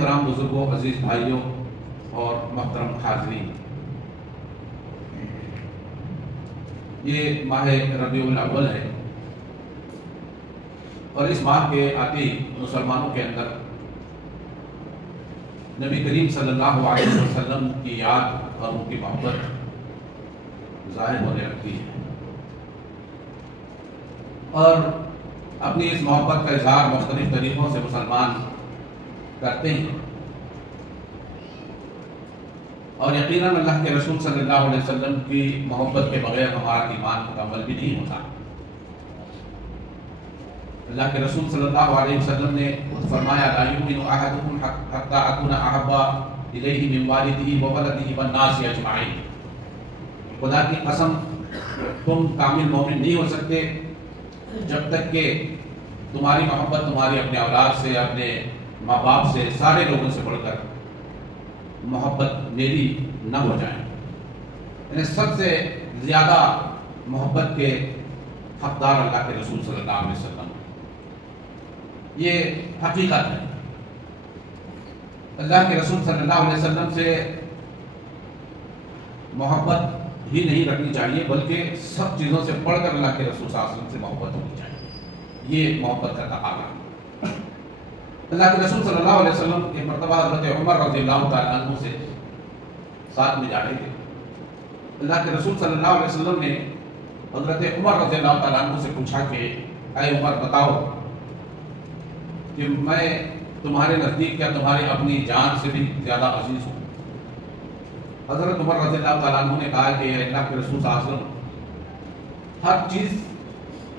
محترم بزرگوں، عزیز بھائیوں اور محترم حاضرین، یہ ماہ ربیع الاول ہے اور اس ماہ کے آتے مسلمانوں کے اندر نبی کریم صلی اللہ علیہ وسلم کی یاد اور ان کی محبت ظاہر ہونے لگتی ہے اور اپنی اس محبت کا اظہار مختلف طریقوں سے مسلمان کرتے ہیں اور یقیناً اللہ کے رسول صلی اللہ علیہ وسلم کی محبت کے بغیر ہمارا ایمان مکمل بھی نہیں ہوتا۔ اللہ کے رسول صلی اللہ علیہ وسلم نے خود فرمایا لا یؤمن احدکم حتی اکون احب الیہ من والدہ وولدہ والناس اجمعین۔ خدا کی قسم تم کامل مومن نہیں ہو سکتے جب تک کہ تمہاری محبت تمہاری اپنے اولاد سے، اپنے ماں باپ سے، سارے لوگوں سے بڑھ کر محبت میری نہ ہو جائے۔ یعنی سب سے زیادہ محبت کے حقدار اللہ کے رسول صلی اللہ علیہ وسلم، یہ حقیقت ہے۔ اللہ کے رسول صلی اللہ علیہ وسلم سے محبت ہی نہیں رکھنی چاہیے بلکہ سب چیزوں سے بڑھ کر اللہ کے رسول صلی اللہ علیہ وسلم سے محبت ہونی چاہیے۔ یہ محبت کا تقاضا ہے۔ اللہ کے رسول صلی اللہ علیہ وسلم ایک مرتبہ حضرت عمر رضی اللہ تعالیٰ عنہ سے ساتھ میں جا رہے تھے۔ اللہ کے رسول صلی اللہ علیہ وسلم نے حضرت عمر رضی اللہ تعالیٰ عنہ سے پوچھا کہ اے عمر بتاؤ کہ میں تمہارے نزدیک کیا تمہاری اپنی جان سے بھی زیادہ عزیز ہوں؟ حضرت عمر رضی اللہ تعالیٰ عنہ نے کہا کہ اللہ کے رسول صلی اللہ علیہ وسلم، ہر چیز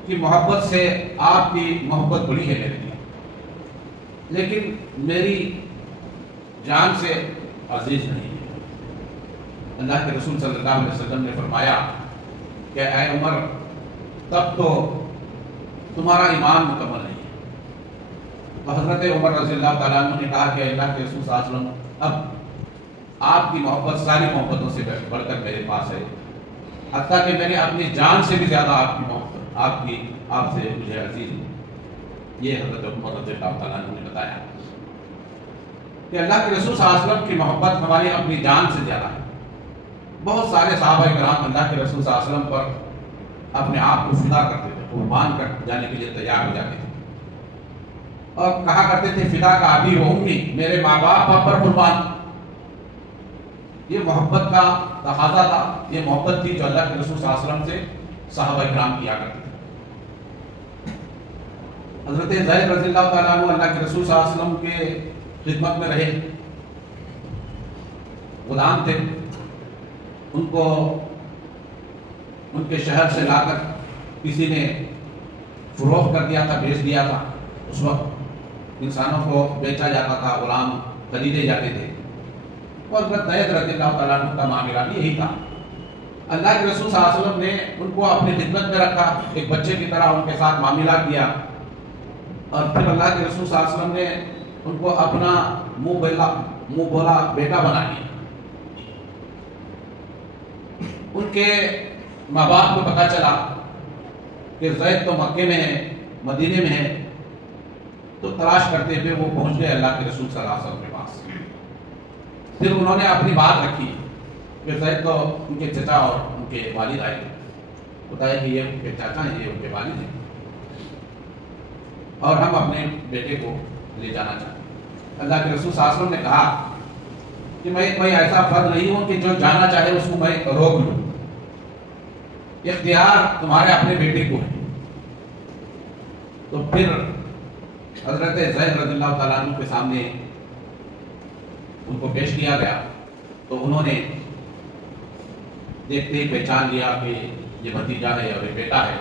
کی محبت سے آپ کی محبت بڑی ہے میرے لیے، لیکن میری جان سے عزیز نہیں ہے۔ اللہ کے رسول صلی اللہ علیہ وسلم نے فرمایا کہ اے عمر تب تو تمہارا ایمان مکمل نہیں ہے۔ تو حضرت عمر رضی اللہ تعالیٰ عنہ نے کہا کہ اللہ کے رسول صلی اللہ علیہ وسلم، اب آپ کی محبت ساری محبتوں سے بڑھ کر میرے پاس ہے، حتیٰ کہ میں نے اپنی جان سے بھی زیادہ آپ کی محبت آپ سے مجھے عزیز ہوں۔ یہ حضرت عمر رضی اللہ تعالیٰ عنہ نے بتایا کہ اللہ کے رسول صلی اللہ علیہ وسلم کی محبت ہماری اپنی جان سے زیادہ ہے۔ بہت سارے صحابہ کرام اللہ کے رسول صلی اللہ علیہ وسلم پر اپنے آپ کو فدا کرتے تھے، قربان کر جانے کے لیے تیار ہو جاتے تھے اور کہا کرتے تھے فدا کا ابی و امی، میرے ماں باپ پر قربان۔ یہ محبت کا تقاضا تھا، یہ محبت تھی جو اللہ کے رسول صلی اللہ علیہ وسلم سے صحابہ کرام کیا کرتے تھے۔ حضرت زید رضی اللہ تعالیٰ عنہ اللہ کے رسول صلی اللہ علیہ وسلم کے خدمت میں رہے، غلام تھے، ان کو ان کے شہر سے لا کر کسی نے فروخت کر دیا تھا، بیچ دیا تھا۔ اس وقت انسانوں کو بیچا جاتا تھا، غلام خریدے جاتے تھے، اور حضرت زید رضی اللہ تعالیٰ عنہ کا معاملہ بھی یہی تھا۔ اللہ کے رسول صلی اللہ علیہ وسلم نے ان کو اپنی خدمت میں رکھا، ایک بچے کی طرح ان کے ساتھ معاملہ کیا، اور پھر اللہ کے رسول صلی اللہ علیہ وسلم نے ان کو اپنا منہ بولا بیٹا بنا لیا۔ ان کے ماں باپ کو پتا چلا کہ زید تو مکے میں ہے، مدینے میں ہے، تو تلاش کرتے ہوئے وہ پہنچ گئے اللہ کے رسول صلی اللہ علیہ وسلم کے پاس۔ پھر انہوں نے اپنی بات رکھی کہ زید تو ان کے چچا اور ان کے والد آئے، بتایا کہ یہ ان کے چاچا ہیں، یہ ان کے والد ہیں، اور ہم اپنے بیٹے کو لے جانا چاہتے ہیں۔ اللہ کے رسول صلی اللہ علیہ وسلم نے کہا کہ میں کوئی ایسا فرد نہیں ہوں کہ جو جانا چاہے اس کو میں روک لوں، اختیار تمہارے اپنے بیٹے کو ہے۔ تو پھر حضرت زید رضی اللہ تعالیٰ عنہ کے سامنے ان کو پیش کیا گیا، تو انہوں نے دیکھتے ہی پہچان لیا کہ یہ بھتیجا ہے اور یہ بیٹا ہے۔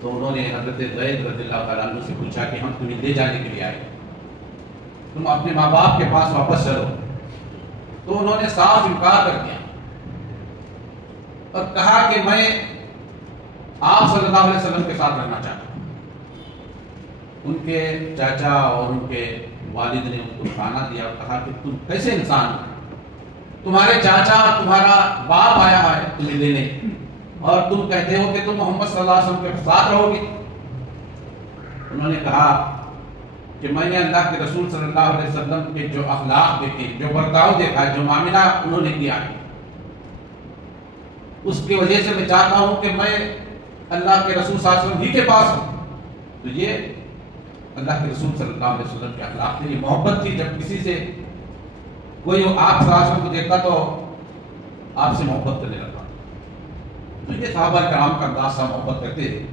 تو انہوں نے حضرت زید رضی اللہ تعالیٰ عنہ سے پوچھا کہ ہم تمہیں لے جانے کے لیے آئے، تم اپنے ماں باپ کے پاس واپس چلو۔ تو انہوں نے صاف انکار کر دیا اور کہا کہ میں آپ صلی اللہ علیہ وسلم کے ساتھ رہنا چاہتا ہوں۔ ان کے چاچا اور ان کے والد نے ان کو کھانا دیا اور کہا کہ تم کیسے انسان ہو، تمہارے چاچا تمہارا باپ آیا ہے تمہیں لینے، اور تم کہتے ہو کہ تم محمد صلی اللہ علیہ وسلم کے ساتھ رہو گے۔ انہوں نے کہا کہ میں نے اللہ کے رسول صلی اللہ علیہ وسلم کے جو اخلاق دیکھے، جو برتاؤ دیکھا، جو معاملہ انہوں نے کیا ہے، اس کی وجہ سے میں چاہتا ہوں کہ میں اللہ کے رسول صلی اللہ علیہ وسلم ہی کے پاس ہوں۔ تو یہ اللہ کے رسول صلی اللہ علیہ وسلم کے اخلاق تھے، یہ محبت تھی۔ جب کسی سے کوئی آپ صلی اللہ علیہ وسلم کو دیکھتا تو آپ سے محبت کرنے لگتا۔ تو یہ صحابہ کرام کا انداز سے محبت کرتے تھے،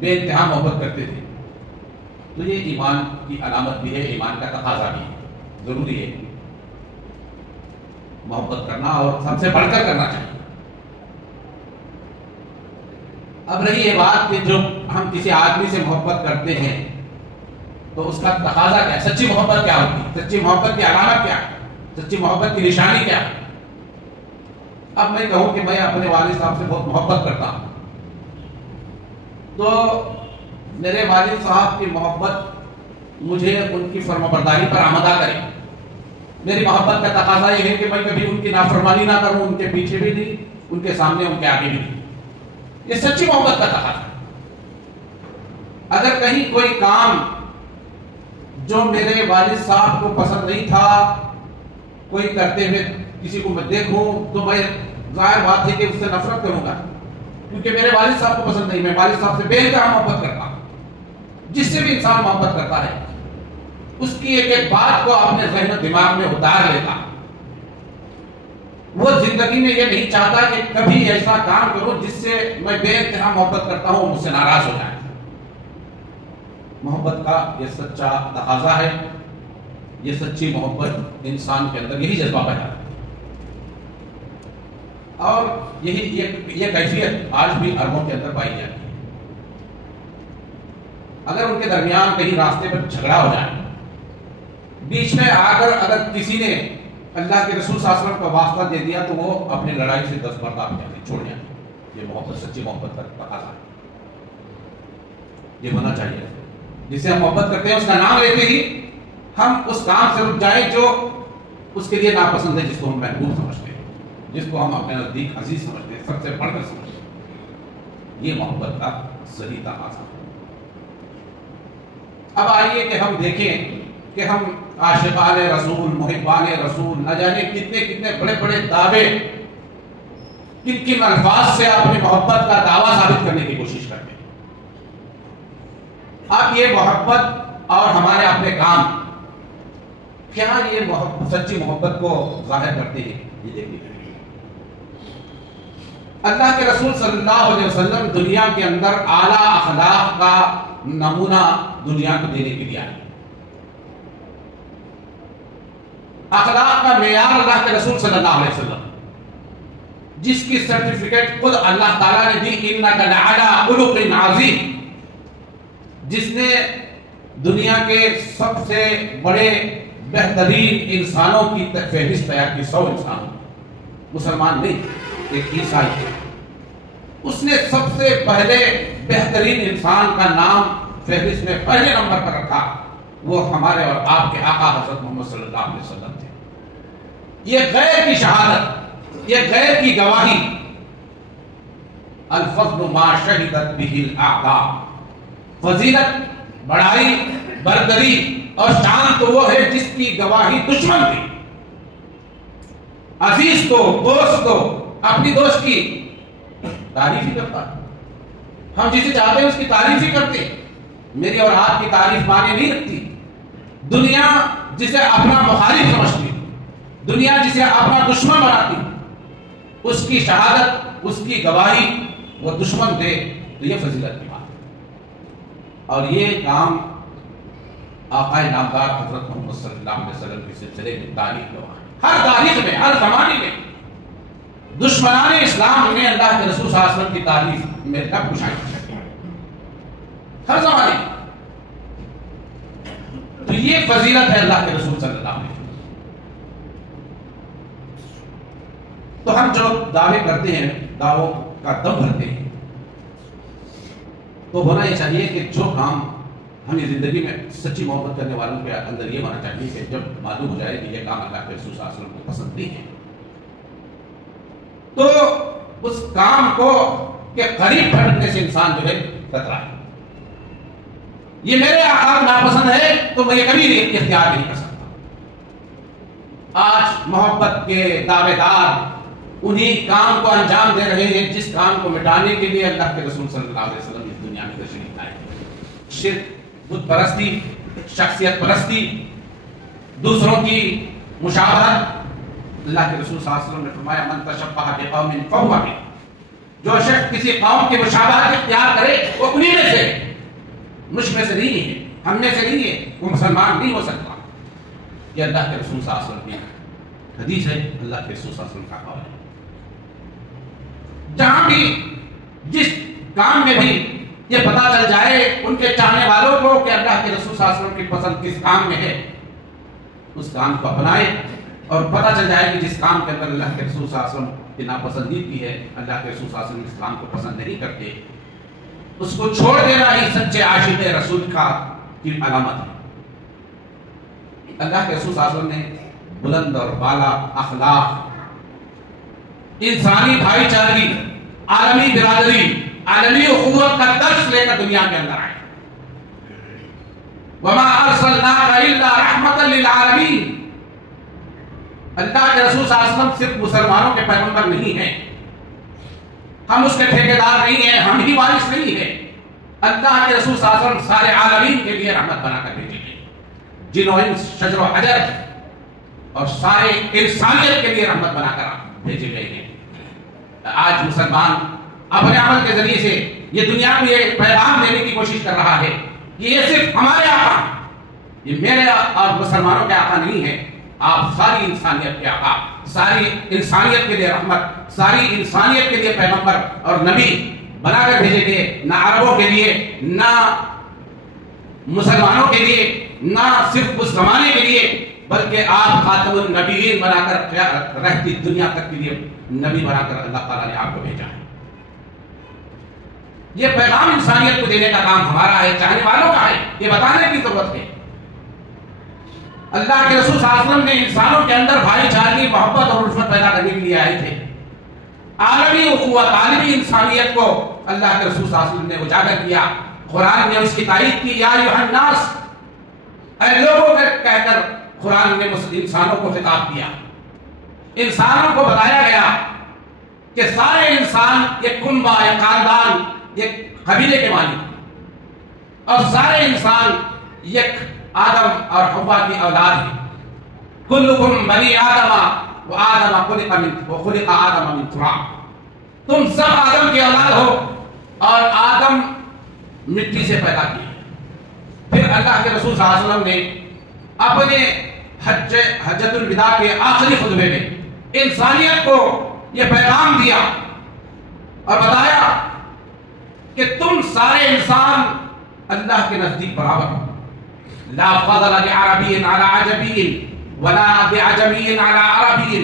بے انتہا محبت کرتے تھے۔ تو یہ ایمان کی علامت بھی ہے، ایمان کا تقاضا بھی ہے، ضروری ہے محبت کرنا، اور سب سے بڑھ کر کرنا چاہیے۔ اب رہی یہ بات کہ جو ہم کسی آدمی سے محبت کرتے ہیں تو اس کا تقاضا کیا ہے، سچی محبت کیا ہوتی ہے، سچی محبت کی علامت کیا ہے، سچی محبت کی نشانی کیا ہے۔ اب میں کہوں کہ میں اپنے والد صاحب سے بہت محبت کرتا ہوں، تو میرے والد صاحب کی محبت مجھے ان کی فرمانبرداری پر آمادہ کرے۔ میری محبت کا تقاضا یہ ہے کہ میں کبھی ان کی نافرمانی نہ کروں، ان کے پیچھے بھی نہیں، ان کے سامنے، ان کے آگے بھی نہیں۔ یہ سچی محبت کا تقاضا ہے۔ اگر کہیں کوئی کام جو میرے والد صاحب کو پسند نہیں تھا کوئی کرتے ہوئے کسی کو میں دیکھوں تو میں ظاہر بات ہے کہ اس سے نفرت کروں گا، کیونکہ میرے والد صاحب کو پسند نہیں۔ میں والد صاحب سے بے انتہا محبت کرتا ہوں۔ جس سے بھی انسان محبت کرتا ہے اس کی ایک ایک بات کو اپنے ذہن و دماغ میں اتار لیتا، وہ زندگی میں یہ نہیں چاہتا کہ کبھی ایسا کام کروں جس سے میں بے انتہا محبت کرتا ہوں مجھ سے ناراض ہو جائے۔ محبت کا یہ سچا تقاضا ہے، یہ سچی محبت انسان کے اندر یہی جذبہ پیدا ہے، اور یہی یہ کیفیت آج بھی عربوں کے اندر پائی جاتی ہے۔ اگر ان کے درمیان کہیں راستے پر جھگڑا ہو جائے، بیچ میں آ کر اگر کسی نے اللہ کے رسول صلی اللہ علیہ وسلم کا واسطہ دے دیا تو وہ اپنی لڑائی سے دستبردار ہو جاتے، چھوڑ جاتے۔ یہ محبت سچی محبت کا تقاضا ہے، یہ ہونا چاہیے۔ جس سے ہم محبت کرتے ہیں اس کا نام لیتے ہی ہم اس کام سے رک جائیں جو اس کے لیے ناپسند ہے، جس کو ہم محبوب سمجھتے ہیں، جس کو ہم اپنے نزدیک عزیز سمجھتے ہیں، سب سے بڑھ کر سمجھتے ہیں۔ یہ محبت کا صحیح تقاضا ہے۔ اب آئیے کہ ہم دیکھیں کہ ہم عاشقان رسول، محبان رسول، نہ جانے کتنے کتنے بڑے بڑے دعوے، کن کن الفاظ سے اپنی محبت کا دعویٰ ثابت کرنے کی کوشش کرتے ہیں۔ اب یہ محبت اور ہمارے اپنے کام کیا یہ سچی محبت کو ظاہر کرتے ہیں، یہ دیکھیں۔ اللہ کے رسول صلی اللہ علیہ وسلم دنیا کے اندر اعلیٰ اخلاق کا نمونہ دنیا کو دینے کے لیے آئے۔ اخلاق کا معیار اللہ کے رسول صلی اللہ علیہ وسلم، جس کی سرٹیفکیٹ خود اللہ تعالیٰ نے دی، انک لعلی خلق عظیم، جس نے دنیا کے سب سے بڑے بہترین انسانوں کی فہرست تیار کی، 100 انسانوں، مسلمان نہیں، ایک عیسائی، اس نے سب سے پہلے بہترین انسان کا نام فہرست میں پہلے نمبر پر رکھا، وہ ہمارے اور آپ کے آقا حضرت محمد صلی اللہ علیہ وسلم تھے۔ یہ غیر کی شہادت، یہ غیر کی گواہی، الفضل ما شہدت به الاعداء، فضیلت، بڑائی، برتری اور شان تو وہ ہے جس کی گواہی دشمن دی۔ عزیز تو، دوست تو اپنی دوست کی تعریف ہی کرتا ہے، ہم جسے چاہتے ہیں اس کی تعریف ہی کرتے ہیں۔ میری اور آپ کی تعریف معنی نہیں رکھتی۔ دنیا جسے اپنا مخالف سمجھتی، دنیا جسے اپنا دشمن بناتی، اس کی شہادت، اس کی گواہی وہ دشمن دے تو یہ فضیلت کی بات ہے۔ اور یہ کام آقا نامدار حضرت محمد صلی اللہ علیہ وسلم کے سلسلے میں تاریخ گواہ ہے۔ ہر تاریخ میں، ہر زمانے میں دشمنان اسلام نے اللہ کے رسول صلی اللہ علیہ وسلم کی تعریف میں کب کشائش کی، ہر زمانے میں۔ تو یہ فضیلت ہے اللہ کے رسول صلی اللہ علیہ وسلم۔ تو ہم جو دعوے کرتے ہیں، دعووں کا دم بھرتے ہیں، تو ہونا یہ چاہیے کہ جو کام ہمیں زندگی میں سچی محبت کرنے والوں کے اندر یہ ہونا چاہیے کہ جب معلوم ہو جائے کہ یہ کام اللہ کے رسول صلی اللہ علیہ وسلم کو پسند نہیں ہے تو اس کام کو کے قریب بھٹکنے سے انسان جو ہے کترا ہے۔ یہ میرے آقا کو ناپسند ہے تو میں یہ کبھی نہیں اختیار نہیں کر سکتا۔ آج محبت کے دعوے دار انہی کام کو انجام دے رہے ہیں جس کام کو مٹانے کے لیے اللہ کے رسول صلی اللہ علیہ وسلم اس دنیا میں تشریف لائے۔ شرک، بت پرستی، شخصیت پرستی، دوسروں کی مشابہت۔ اللہ کے رسول صلی اللہ علیہ وسلم نے فرمایا من تشبہ بقوم فہو منہم، جو شخص کسی قوم کی مشابہت اختیار کرے وہ انہی میں سے، مجھ میں سے نہیں ہے، ہم میں سے نہیں ہے، وہ مسلمان نہیں ہو سکتا۔ یہ اللہ کے رسول صلی اللہ علیہ وسلم کی حدیث ہے، اللہ کے رسول صلی اللہ علیہ وسلم کا قول ہے۔ جہاں بھی جس کام میں بھی یہ پتا چل جائے ان کے چاہنے والوں کو کہ اللہ کے رسول صلی اللہ علیہ وسلم کی پسند کس کام میں ہے، اس کام کو اپنائے، اور پتا چل جائے کہ جس کام کے اندر اللہ کے رسول صلی اللہ علیہ وسلم کی ناپسندیدگی ہے، اللہ کے رسول صلی اللہ علیہ وسلم اس کام کو پسند نہیں کرتے، اس کو چھوڑ دینا ہی سچے عاشق رسول کی علامت ہے۔ اللہ کے رسول صلی اللہ علیہ وسلم نے بلند اور بالا اخلاق، انسانی بھائی چارگی، عالمی برادری، عالمی اخوت کا درس لے کر دنیا کے اندر آئے۔ وما ارسلناک الا رحمۃ للعالمین۔ اللہ کے رسول صلی اللہ علیہ وسلم صرف مسلمانوں کے پیغمبر نہیں ہیں، ہم اس کے ٹھیکیدار نہیں ہیں، ہم ہی وارث نہیں ہیں۔ اللہ کے رسول صلی اللہ علیہ وسلم سارے عالمین کے لیے رحمت بنا کر بھیجے گئے، جن و انس، شجر و حجر، اور سارے انسانیت کے لیے رحمت بنا کر بھیجے گئے ہیں۔ آج مسلمان اپنے عمل کے ذریعے سے یہ دنیا کو یہ پیغام دینے کی کوشش کر رہا ہے کہ یہ صرف ہمارے آقا، یہ میرے اور مسلمانوں کے آقا نہیں ہے، آپ ساری انسانیت کے آقا، ساری انسانیت کے لیے رحمت، ساری انسانیت کے لیے پیغمبر اور نبی بنا کر بھیجے گئے، نہ عربوں کے لیے، نہ مسلمانوں کے لیے، نہ صرف اس زمانے کے لیے، بلکہ آپ خاتم النبیین بنا کر رہتی دنیا تک کے لیے نبی بنا کر اللہ تعالیٰ نے آپ کو بھیجا ہے۔ یہ پیغام انسانیت کو دینے کا کام ہمارا ہے، چاہنے والوں کا ہے، یہ بتانے کی ضرورت ہے۔ اللہ کے رسول صلی اللہ علیہ وسلم نے انسانوں کے اندر بھائی چارگی، محبت اور الفت پیدا کرنے کے لیے آئے تھے۔ عالمی اخوت، عالمی انسانیت کو اللہ کے رسول صلی اللہ علیہ وسلم نے اجاگر کیا۔ قرآن نے اس کی تائید کی، یا ایھا الناس، اے لوگوں کہہ کر قرآن نے انسانوں کو خطاب کیا۔ انسانوں کو بتایا گیا کہ سارے انسان ایک کنبہ، ایک خاندان، ایک قبیلے کے مالک، اور سارے انسان ایک آدم اور حوا کی اولاد ہے۔ کلکم بنی آدم وخلق آدم من تراب۔ تم سب آدم کی اولاد ہو اور آدم مٹی سے پیدا کیے۔ پھر اللہ کے رسول صلی اللہ علیہ وسلم نے اپنے حجۃ الوداع کے آخری خطبے میں انسانیت کو یہ پیغام دیا اور بتایا کہ تم سارے انسان اللہ کے نزدیک برابر ہو۔ لا فضل لعربی علی عجمی ولا لعجمی علی عربی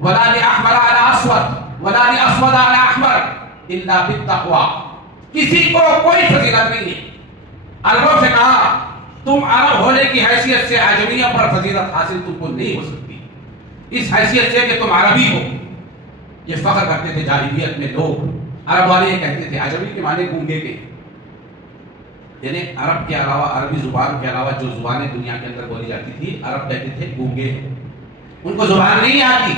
ولا لأحمر علی اسود ولا لأسود علی احمر الا بالتقوی۔ کسی کو کوئی فضیلت نہیں ہے۔ عربوں سے کہا تم عرب ہونے کی حیثیت سے عجمیوں پر فضیلت حاصل تم کو نہیں ہو سکتی، اس حیثیت سے کہ تم عربی ہو۔ یہ فخر کرتے تھے جاہلیت میں لوگ، عرب والے یہ کہتے تھے، عجمی کے معنی گونگے کے، یعنی عرب کے علاوہ، عربی زبان کے علاوہ جو زبانیں دنیا کے اندر بولی جاتی تھی، عرب کہتے تھے گونگے، ان کو زبان نہیں آتی،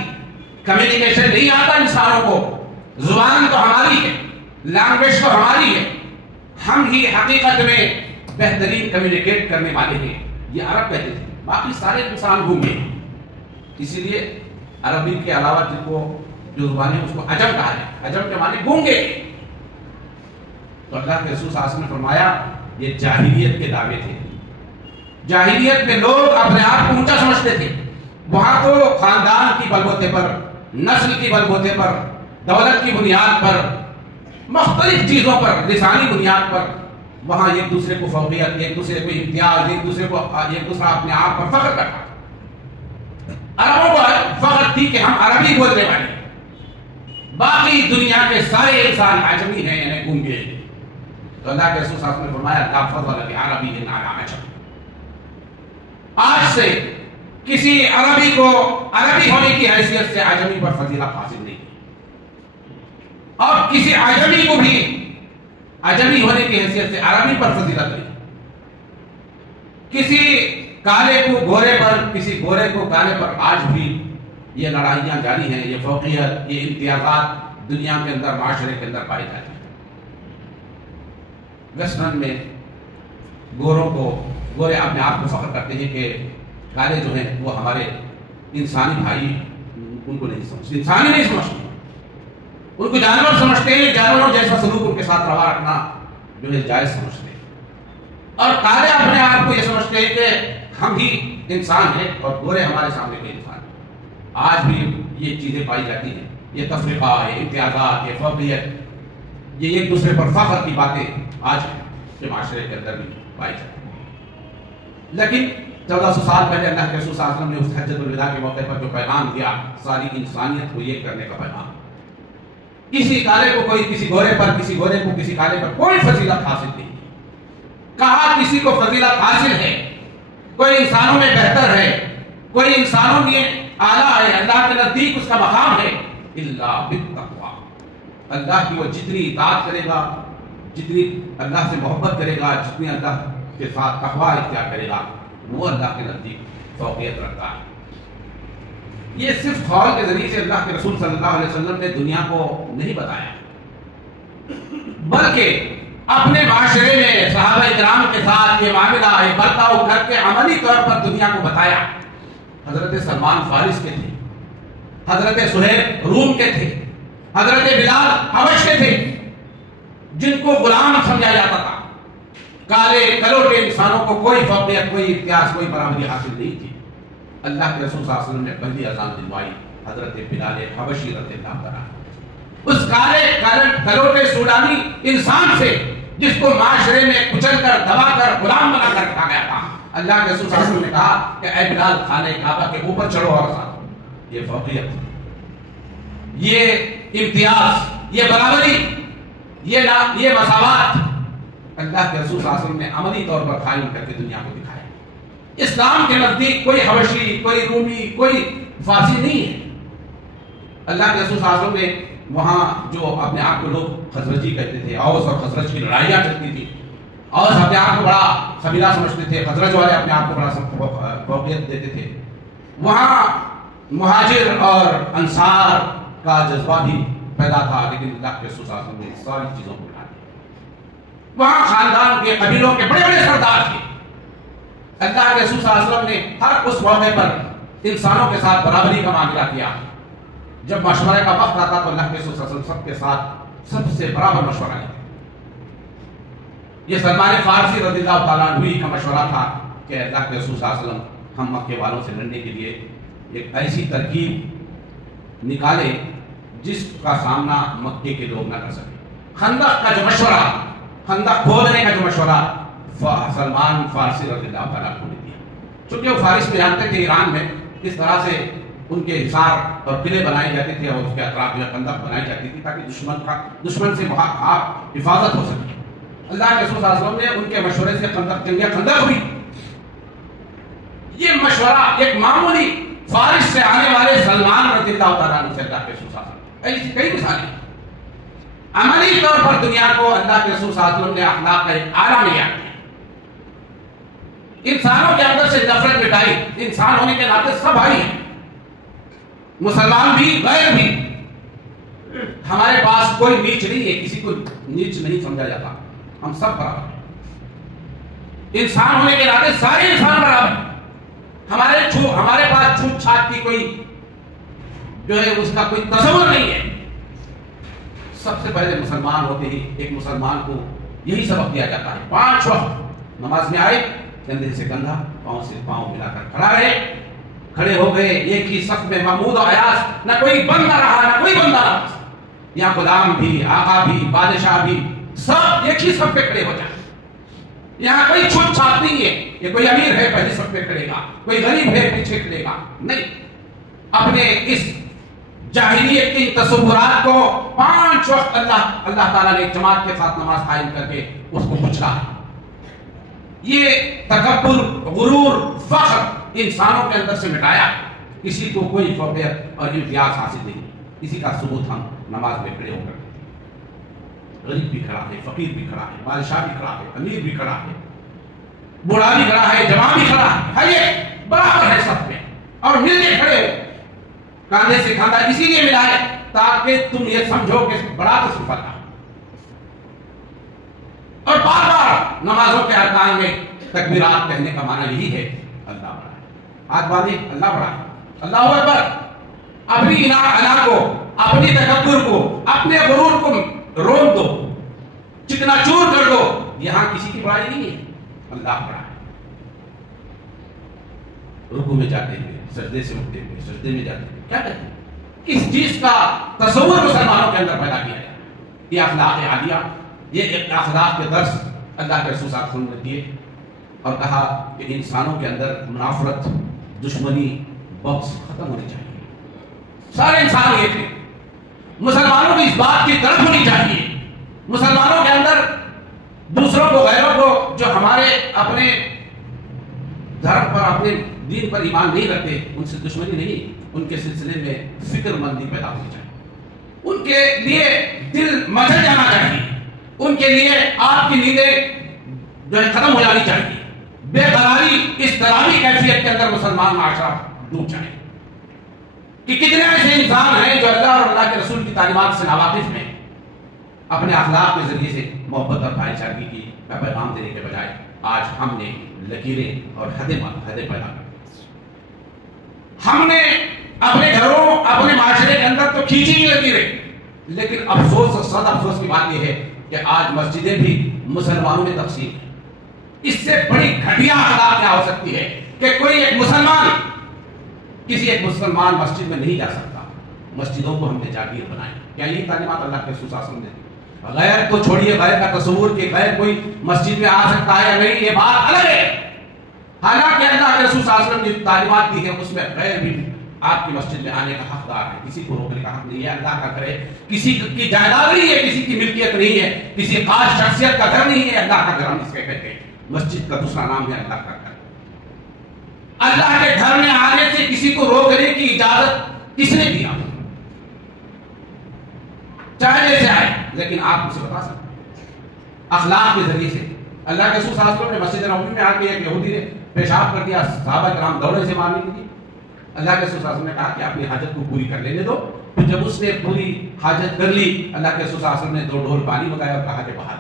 کمیونیکیشن نہیں آتا انسانوں کو۔ زبان تو ہماری ہے، لینگویج تو ہماری ہے، ہم ہی حقیقت میں بہترین کمیونیکیٹ کرنے والے ہیں، یہ عرب کہتے تھے، باقی سارے انسان گونگے ہیں۔ اسی لیے عربی کے علاوہ جن کو جو زبانیں اس کو عجم کہا ہے، عجم کے معنی گونگے۔ تو اللہ کے رسول صلی اللہ علیہ وسلم نے فرمایا یہ جاہلیت کے دعوے تھے۔ جاہلیت میں لوگ اپنے آپ کو اونچا سمجھتے تھے، وہاں تو خاندان کی بلبوتے پر، نسل کی بلبوتے پر، دولت کی بنیاد پر، مختلف چیزوں پر، لسانی بنیاد پر وہاں ایک دوسرے کو فوقیت، ایک دوسرے کو امتیاز، ایک دوسرا اپنے آپ پر فخر کرتا۔ عربوں کو فخر تھی کہ ہم عربی بولنے والے، باقی دنیا کے سارے انسان عجمی ہیں، یعنی گونگے ہیں۔ تو اللہ کے رسول صلی اللہ علیہ وسلم نے فرمایا لا فضل لعربی علی عجم۔ آج سے کسی عربی کو عربی ہونے کی حیثیت سے عجمی پر فضیلت حاصل نہیں، اور کسی عجمی کو بھی عجمی ہونے کی حیثیت سے عربی پر فضیلت نہیں۔ کسی کالے کو گورے پر، کسی گورے کو کالے پر آج بھی یہ لڑائیاں جاری ہیں، یہ فوقیت، یہ امتیازات دنیا کے اندر، معاشرے کے اندر پائی جاتی ہیں۔ ویسٹرن میں گورے اپنے آپ کو فخر کرتے ہیں کہ کالے جو ہیں وہ ہمارے انسانی بھائی، ان کو نہیں سمجھتے، انسانی نہیں سمجھتے، ان کو جانور سمجھتے ہیں، جانوروں جیسا سلوک ان کے ساتھ روا رکھنا جو ہے جائز سمجھتے ہیں، اور کالے اپنے آپ کو یہ سمجھتے ہیں کہ ہم ہی انسان ہیں اور گورے ہمارے سامنے کے انسان ہیں۔ آج بھی یہ چیزیں پائی جاتی ہیں، یہ تفریقہ، یہ امتیازات، یہ فوقیت، یہ ایک دوسرے پر فخر کی باتیں آج کے معاشرے کے اندر بھی پائی جاتی ہیں۔ لیکن 1400 سال پہلے اللہ کے رسول صلی اللہ علیہ وسلم نے اس حجۃ الوداع کے موقع پر جو پیغام دیا، ساری انسانیت کو ایک کرنے کا پیغام۔ کسی کالے کو کوئی کسی گورے پر، کسی گورے کو کسی کالے پر کوئی فضیلت حاصل نہیں، کہا کسی کو فضیلت حاصل ہے، کوئی انسانوں میں بہتر ہے، کوئی انسانوں میں اعلیٰ ہے، اللہ کے نزدیک اس کا مقام ہے، الا بالتقویٰ، اللہ کی وہ جتنی اطاعت کرے گا، جتنی اللہ سے محبت کرے گا، جتنی اللہ کے ساتھ تقویٰ اختیار کرے گا، وہ اللہ کے نزدیک فوقیت رکھتا ہے۔ یہ صرف قول کے ذریعے سے اللہ کے رسول صلی اللہ علیہ وسلم نے دنیا کو نہیں بتایا، بلکہ اپنے معاشرے میں صحابہ کرام کے ساتھ یہ معاملہ برتاؤ کر کے عملی طور پر دنیا کو بتایا۔ حضرت سلمان فارس کے تھے، حضرت سہیب روم کے تھے، حضرت بلال حبش کے تھے، جن کو غلام سمجھا جاتا تھا، کالے کلوٹے انسانوں کو کوئی فوقیت، کوئی امتیاز، کوئی برابری حاصل نہیں تھی۔ اللہ کے رسول صلی اللہ علیہ وسلم نے پہلی اذان دلوائی حضرت بلال حبشی رضی اللہ عنہ، اس کالے کلوٹے سوڈانی انسان سے جس کو معاشرے میں کچل کر، دبا کر، غلام بنا کر رکھا گیا تھا۔ اللہ کے رسول صلی اللہ علیہ وسلم نے کہا کہ اے بلال، خانہ کعبہ کے اوپر چڑھو اور ساتھ۔ یہ فوقیت، یہ امتیاز، یہ برابری، یہ مساوات اللہ کے رسول صلی اللہ علیہ وسلم نے عملی طور پر قائم کر کے دنیا کو دکھایا۔ اسلام کے نزدیک کوئی حبشی، کوئی رومی، کوئی فارسی نہیں ہے۔ اللہ کے رسول صلی اللہ علیہ وسلم نے وہاں جو اپنے آپ کو لوگ خزرجی کہتے تھے، اوس اور خزرج کی لڑائیاں چلتی تھی، اوس اپنے آپ کو بڑا قبیلہ سمجھتے تھے، خزرج والے اپنے آپ کو بڑا فوقیت دیتے تھے، وہاں مہاجر اور انصار کا جذبہ بھی پیدا تھا، لیکن اللہ کے رسول صلی اللہ علیہ وسلم نے ساری چیزوں کو اٹھا دیا۔ وہاں خاندان کے، قبیلوں کے بڑے بڑے سردار تھے۔ اللہ کے رسول صلی اللہ علیہ وسلم نے ہر اس موقع پر انسانوں کے ساتھ برابری کا معاملہ کیا۔ جب مشورے کا وقت آتا تو اللہ کے رسول صلی اللہ علیہ وسلم سب کے ساتھ سب سے برابر مشورہ لیتے۔ یہ سلمان فارسی رضی اللہ تعالیٰ عنہ کا مشورہ تھا کہ اللہ کے رسول صلی اللہ علیہ وسلم ہم مکے والوں سے لڑنے کے لیے ایک ایسی ترکیب نکالے جس کا سامنا مکے کے لوگ نہ کر سکے۔ خندق کا جو مشورہ، خندق کھودنے کا جو مشورہ سلمان فارسی رضی اللہ تعالیٰ عنہ نے دیا، چونکہ وہ فارس میں جانتے تھے ایران میں کس طرح سے ان کے حصار اور قلعے بنائے جاتے تھے اور اس کے اطراف میں خندق بنائی جاتی تھی تاکہ دشمن سے حفاظت ہو سکے۔ اللہ کے رسول صلی اللہ علیہ وسلم نے ان کے مشورے سے خندق ہوئی۔ یہ مشورہ ایک معمولی فارس سے آنے والے سلمان رضی اللہ تعالیٰ عنہ سے اللہ کے رسول صلی اللہ علیہ وسلم، ایسی کئی مثالیں عملی طور پر دنیا کو اللہ کے رسول صلی اللہ علیہ وسلم نے اخلاق کا ایک اعلیٰ معیار دیا، انسانوں کے اندر سے نفرت مٹائی۔ انسان ہونے کے ناطے سب بھائی ہیں، مسلمان بھی، غیر بھی، ہمارے پاس کوئی نیچ نہیں ہے، کسی کو نیچ نہیں سمجھا جاتا، ہم سب برابر ہیں۔ انسان ہونے کے ناطے سارے انسان برابر ہیں۔ ہمارے پاس چھوٹ چھاٹ کی کوئی جو ہے اس کا کوئی تصور نہیں ہے۔ سب سے پہلے مسلمان ہوتے ہی ایک مسلمان کو یہی سبق دیا جاتا ہے، 5 وقت نماز میں آئے، کندھے سے کندھا، پاؤں سے پاؤں ملا کر کھڑا رہے، کھڑے ہو گئے ایک ہی صف میں، محمود و عیاض، نہ کوئی بندہ رہا نہ کوئی بندہ رہا، یہاں غلام بھی، آقا بھی، بادشاہ بھی، سب ایک ہی صف پہ کھڑے ہو جائیں۔ یہاں کوئی چھوٹ چھاٹ نہیں ہے، یہ کوئی امیر ہے پہلے صف پہ کھڑے گا، کوئی غریب ہے پیچھے کھڑے گا، نہیں۔ اپنے اس جاہلیت کی تصورات کو 5 وقت اللہ تعالیٰ نے جماعت کے ساتھ نماز قائم کر کے اس کو پوچھا ہے۔ یہ تکبر، غرور، فخر انسانوں کے اندر سے مٹایا، کسی کو کوئی فوقیت اور امتیاز حاصل نہیں۔ اسی کا ثبوت ہم نماز میں کھڑے ہو کر دیتے ہیں۔ غریب بھی کھڑا ہے، فقیر بھی کھڑا ہے، بادشاہ بھی کھڑا ہے، امیر بھی کھڑا ہے، بوڑھا بھی کھڑا ہے، جوان بھی کھڑا ہے، یہ برابر ہے سب میں، اور مل کے کھڑے ہو، کاندھے سے کاندھا اسی لیے ملا ہے تاکہ تم یہ سمجھو کہ بڑا تو صرف اللہ، اور بار بار نمازوں کے ارکان میں تکبیرات کہنے کا معنی یہی ہے اللہ بڑا ہے، ہاتھ باندھے اللہ بڑا ہے، اللہ اکبر، اپنی انا کو، اپنی تکبر کو، اپنے غرور کو روک دو، چکنا چور کر دو، یہاں کسی کی بڑائی نہیں ہے، اللہ بڑا ہے۔ رکوع میں جاتے ہوئے، سجدے سے اٹھتے ہوئے، سجدے میں جاتے ہوئے کیا کہتے ہیں؟ کس چیز کا تصور مسلمانوں کے اندر پیدا کیا جائے؟ یہ اخلاق عالیہ، یہ اخلاق کے درس اللہ کے رسول صلی اللہ علیہ وسلم نے دیے اور کہا کہ انسانوں کے اندر منافرت، دشمنی، بغض ختم ہونی چاہیے۔ سارے انسان یہ تھے، مسلمانوں کی اس بات کی طرف ہونی چاہیے، مسلمانوں کے اندر دوسروں کو، غیروں کو، جو ہمارے اپنے دھرم پر، اپنے دین پر ایمان نہیں رکھتے، ان سے دشمنی نہیں، ان کے سلسلے میں فکر مندی پیدا ہونی چاہیے، ان کے لیے دل مچل جانا چاہیے، ان کے لیے آپ کی نیندیں جو ہے ختم ہو جانی چاہیے، بے قراری، اضطرابی کیفیت کے اندر مسلمان معاشرہ ڈوب جائے۔ کہ کتنے ایسے انسان ہیں جو اللہ اور اللہ کے رسول کی تعلیمات سے ناواقف ہیں، اپنے اخلاق کے ذریعے سے محبت اور بھائی چارگی کی کا پیغام دینے کے بجائے آج ہم نے لکیریں اور حدیں پیدا کر دی۔ ہم نے اپنے گھروں، اپنے معاشرے کے اندر تو کھینچی ہی لکیریں، لیکن افسوس اور صد افسوس کی بات یہ ہے کہ آج مسجدیں بھی مسلمانوں میں تقسیم ہیں۔ اس سے بڑی گھٹیا اخلاق کیا ہو سکتی ہے کہ کوئی ایک مسلمان کسی ایک مسلمان مسجد میں نہیں جا سکتا۔ مسجدوں کو ہم نے جاگیر بنائی، کیا یہی تعلیمات اللہ کے رسول صلی اللہ علیہ وسلم نے؟ غیر تو چھوڑیے، غیر کا تصور کہ غیر کوئی مسجد میں آ سکتا ہے یا نہیں، یہ بات الگ ہے۔ حالانکہ اللہ کے رسول صلی اللہ علیہ وسلم نے تعلیمات دی ہے، اس میں غیر بھی آپ کی مسجد میں آنے کا حقدار ہے، کسی کو روکنے کا حق نہیں ہے۔ اللہ کا گھر ہے، کسی کی جائیداد نہیں ہے، کسی کی ملکیت نہیں ہے، کسی خاص شخصیت کا گھر نہیں ہے، اللہ کا گھر ہم اس کے کہتے ہیں۔ مسجد کا دوسرا نام ہے اللہ کا گھر۔ اللہ کے گھر میں آنے سے کسی کو روکنے کی اجازت کس نے دیا؟ چاہے جیسے آئے، لیکن آپ مجھے بتا سکتے ہیں اخلاق کے ذریعے سے۔ اللہ کے رسول صلی اللہ علیہ وسلم نے مسجد نبوی میں آ کے ایک یہودی نے پیشاب کر دیا، صحابہ کرام دوڑے سے مارنے کے لیے۔ اللہ کے رسول صلی اللہ علیہ وسلم نے کہا کہ اپنی حاجت کو پوری کر لینے دو۔ پھر جب اس نے پوری حاجت کر لی، اللہ کے رسول صلی اللہ علیہ وسلم نے 2 ڈھول پانی منگایا اور کہا کہ باہر۔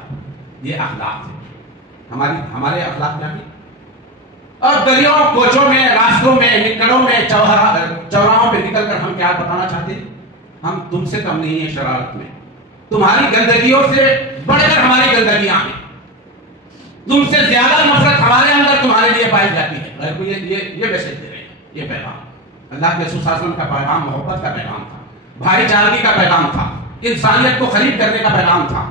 یہ اخلاق تھے ہمارے اخلاق میں آگے۔ اور گلیوں، کوچوں میں، راستوں میں، نکڑوں میں، چوراہوں پہ نکل کر ہم کیا بتانا چاہتے ہیں؟ ہم تم سے کم نہیں ہیں شرارت میں، تمہاری گندگیوں سے بڑھ کر ہماری گندگیاں ہیں، تم سے زیادہ نفرت ہمارے اندر تمہارے لیے پائی جاتی ہے۔ غیر کو یہ میسج دے رہے ہیں، یہ پیغام اللہ کے رسول صلی اللہ علیہ وسلم کا پیغام محبت کا پیغام تھا، بھائی چارگی کا پیغام تھا، انسانیت کو خرید کرنے کا پیغام تھا۔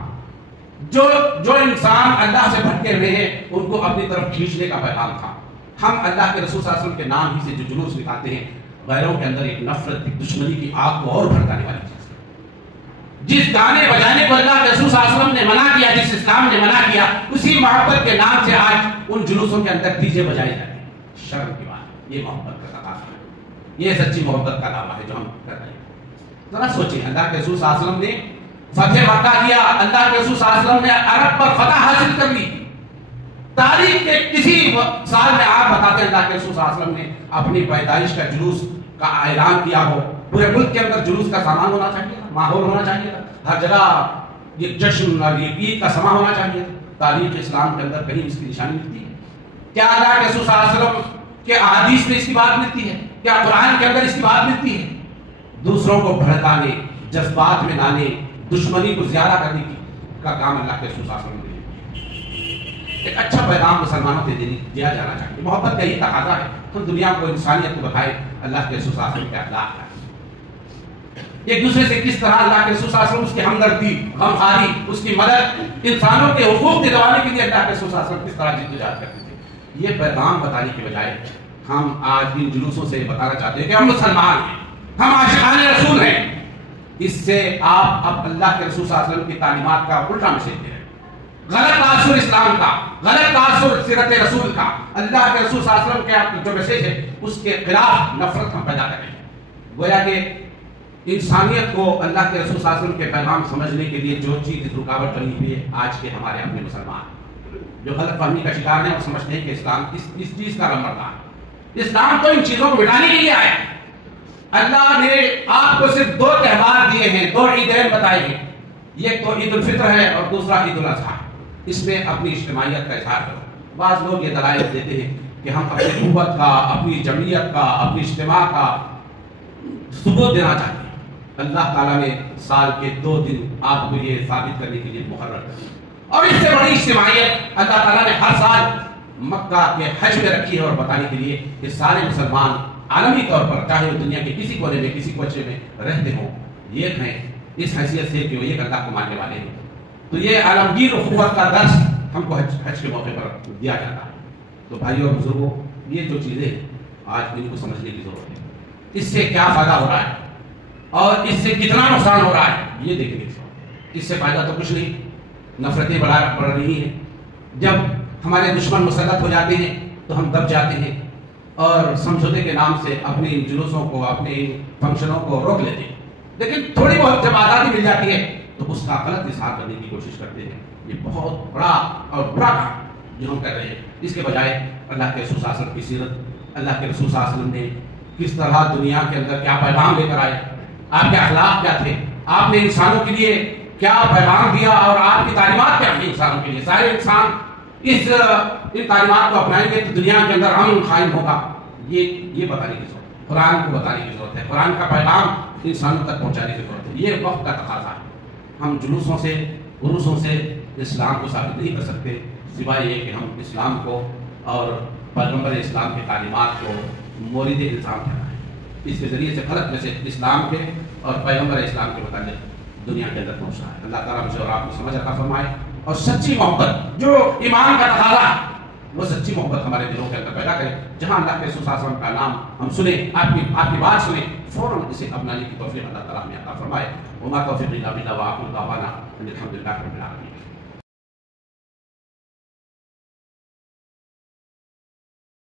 جو انسان اللہ سے بھٹکے ہوئے ہیں ان کو اپنی طرف کھینچنے کا پیغام تھا۔ ہم اللہ کے رسول صلی اللہ علیہ وسلم کے نام ہی سے جو جلوس نکالتے ہیں، غیروں کے اندر ایک نفرت، ایک دشمنی کی آگ کو اور بھڑکانے والی چیز ہے۔ جس گانے بجانے کو اللہ کے رسول صلی اللہ علیہ وسلم نے منع کیا، جس اسلام نے منع کیا، اسی محبت کے نام سے آج ان جلوسوں کے اندر ڈیجے بجائے جاتے ہیں۔ شرم کی بات، یہ محبت کا تقاضا ہے، یہ سچی محبت کا دعویٰ ہے جو ہم کر رہے ہیں۔ ذرا سوچیں، اللہ کے رسول صلی اللہ علیہ وسلم نے فتح مکہ کیا، اللہ کے رسول صلی اللہ علیہ وسلم نے عرب پر فتح حاصل کر لی۔ تاریخ کے کسی سال میں آپ بتاتے ہیں اللہ کے رسول صلی اللہ علیہ وسلم نے اپنی پیدائش کا جلوس کا اعلان کیا ہو؟ پورے ملک کے اندر جلوس کا سامان ہونا چاہیے تھا، ماحول ہونا چاہیے تھا، ہر جگہ یہ جشن اور یہ عید کا سما ہونا چاہیے تھا۔ تاریخ اسلام کے اندر کہیں اس کی نشانی ملتی ہے؟ کیا اللہ کے رسول صلی اللہ علیہ وسلم کے احادیث میں اس کی بات ملتی ہے؟ کیا قرآن کے اندر اس کی بات ملتی ہے؟ دوسروں کو بھڑکانے، جذبات میں لانے، دشمنی کو زیادہ کرنے کا کام اللہ کے رسول صلی اللہ علیہ وسلم نے۔ ایک اچھا پیغام مسلمانوں کے دیا جانا چاہیے۔ محبت کا یہ تقاضا ہے، ہم دنیا کو، انسانیت کو بتائیں اللہ کے رسول صلی اللہ علیہ وسلم کے اخلاق ہے، ایک دوسرے سے کس طرح اللہ کے رسول صلی اللہ علیہ وسلم اس کی ہمدردی، غمخواری، اس کی مدد، انسانوں کے حقوق دلوانے کے لیے اللہ کے رسول صلی اللہ علیہ وسلم کس طرح جدوجہد کرتے تھے۔ یہ پیغام بتانے کے بجائے ہم آج ان جلوسوں سے بتانا چاہتے ہیں کہ ہم مسلمان ہیں، ہم عاشقان رسول ہیں۔ اس سے آپ اب اللہ کے رسول صلی اللہ علیہ وسلم کی تعلیمات کا الٹا میسج دے رہے ہیں، غلط تاثر اسلام کا، غلط تاثر سیرت رسول کا، اللہ کے رسول صلی اللہ علیہ وسلم کے جو میسج ہے اس کے خلاف نفرت ہم پیدا کریں۔ گویا کہ انسانیت کو اللہ کے رسول صلی اللہ علیہ وسلم کے پیغام سمجھنے کے لیے جو چیز رکاوٹ بنی ہوئی ہے، آج کے ہمارے اپنے مسلمان جو غلط فہمی کا شکار ہیں اور سمجھتے ہیں کہ اسلام اس چیز کا نمبر ہے۔ اسلام تو ان چیزوں کو مٹانے کے لیے آیا ہے۔ اللہ نے آپ کو صرف 2 تہوار دیے ہیں، 2 عیدین بتائے ہیں، ایک تو عید الفطر ہے اور دوسرا عید الاضحیٰ۔ اس میں اپنی اجتماعیت کا اظہار کرو۔ بعض لوگ یہ دلائل دیتے ہیں کہ ہم اپنی قوت کا، اپنی جمعیت کا، اپنی اجتماع کا ثبوت دینا چاہتے ہیں۔ اللہ تعالیٰ نے سال کے 2 دن آپ کو یہ ثابت کرنے کے لیے مقرر کر، اور اس سے بڑی اجتماعیت اللہ تعالیٰ نے ہر سال مکہ کے حج میں رکھی ہے، اور بتانے کے لیے کہ سارے مسلمان عالمی طور پر چاہے وہ دنیا کے کسی کونے میں کسی کوچے میں رہتے ہوں، یہ ہیں اس حیثیت سے کہ وہ ایک اللہ کو ماننے والے ہیں۔ تو یہ عالمگیر اخوت کا درس ہم کو حج کے موقع پر دیا جاتا ہے۔ تو بھائیو اور بزرگوں، یہ جو چیزیں آج ان کو سمجھنے کی ضرورت ہے، اس سے کیا فائدہ ہو رہا ہے اور اس سے کتنا نقصان ہو رہا ہے، یہ دیکھنے کی ضرورت ہے۔ اس سے فائدہ تو کچھ نہیں، نفرتیں بڑھ رہی ہیں۔ جب ہمارے دشمن مسلط ہو جاتے ہیں تو ہم دب جاتے ہیں اور سمجھوتے کے نام سے اپنے جلوسوں کو، اپنے فنکشنوں کو روک لیتے ہیں، لیکن تھوڑی بہت جب آزادی مل جاتی ہے تو اس کا غلط اظہار کرنے کی کوشش کرتے ہیں۔ یہ بہت بڑا اور برا کام جو ہم کر رہے ہیں۔ اس کے بجائے اللہ کے رسول صلی اللہ علیہ وسلم کی سیرت، اللہ کے رسول صلی اللہ علیہ وسلم نے کس طرح دنیا کے اندر کیا پیغام لے کر آئے، آپ کے اخلاق کیا تھے، آپ نے انسانوں کے لیے کیا پیغام دیا اور آپ کی تعلیمات کیا ہیں انسانوں کے لیے۔ سارے انسان ان تعلیمات کو اپنائیں گے تو دنیا کے اندر امن قائم ہوگا۔ یہ بتانے کی ضرورت ہے، قرآن کو بتانے کی ضرورت ہے، قرآن کا پیغام انسانوں تک پہنچانے کی ضرورت ہے۔ یہ وقت کا تقاضا ہے۔ ہم جلوسوں سے، عروسوں سے اسلام کو ثابت نہیں کر سکتے، سوائے یہ کہ ہم اسلام کو اور پیغمبر اسلام کے تعلیمات کو مورد الزام ٹھہرائیں۔ اس کے ذریعے سے غلط میسج اسلام کے اور پیغمبر اسلام کے متعلق دنیا کے اندر پہنچ رہا ہے۔ اللہ تعالیٰ مجھے اور آپ کو سمجھ عطا فرمائے، اور سچی محبت جو ایمان کا تقاضا ہے وہ سچی محبت ہمارے دلوں کے اندر پیدا کرے۔ جہاں اللہ کے رسول صلی اللہ علیہ وسلم کا نام ہم سنیں، آپ کی بات سنیں، فوراً اسے اپنانے کی توفیق اللہ تعالیٰ ہمیں عطا فرمائے۔ وما توفیقی الا باللہ، وآخر دعوانا ان الحمد للہ رب العالمین۔